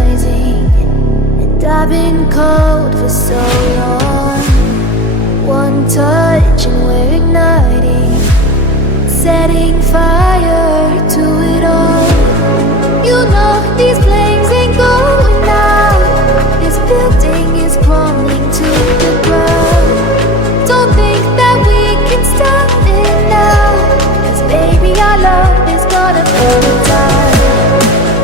rising, and I've been cold for so long. One touch and we're igniting, setting fire to it all. You know these flames ain't going out. This building is crumbling to the ground. Don't think that we can stop it now, 'cause baby our love is gonna burn it down.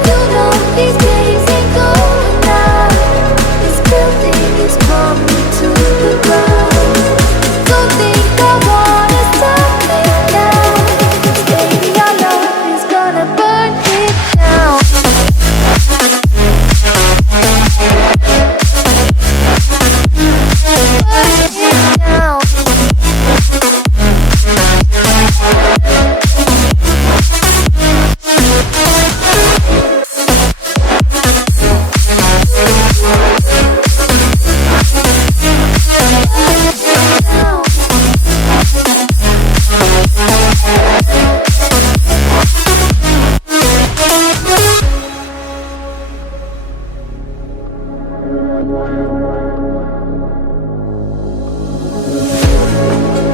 You know these flames ain't going out. This building is crumbling to the ground. Don't think I wanna stop it now, 'cause baby our love is gonna burn it down.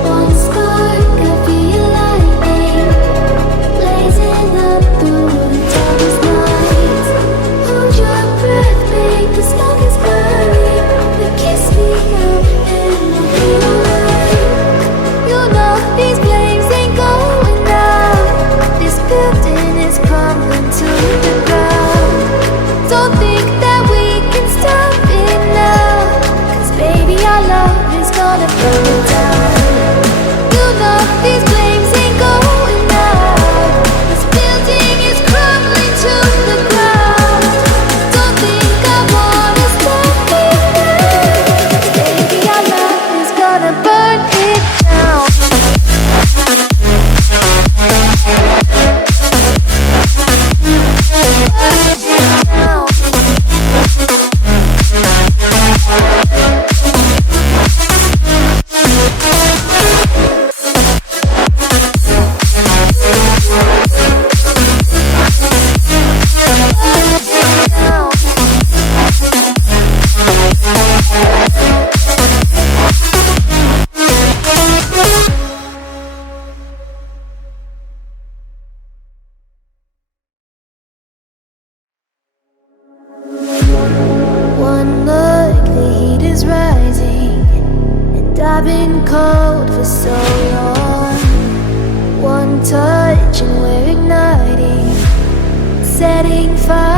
One spark of your lightning, blazing up through the darkest nights. Hold your breath, babe, the smoke is burning. But kiss me up and I'll be alright. You know these flames ain't going out. This building is crumbling to the ground. Don't think that we can stop it now, 'cause baby our love is gonna burn it down. You know these flames ain't going out. This building is crumbling to the ground. Don't think I wanna stop it now, 'cause baby our love is gonna burn it down. One look, the heat is rising, and I've been cold for so long. One touch and we're igniting, setting fire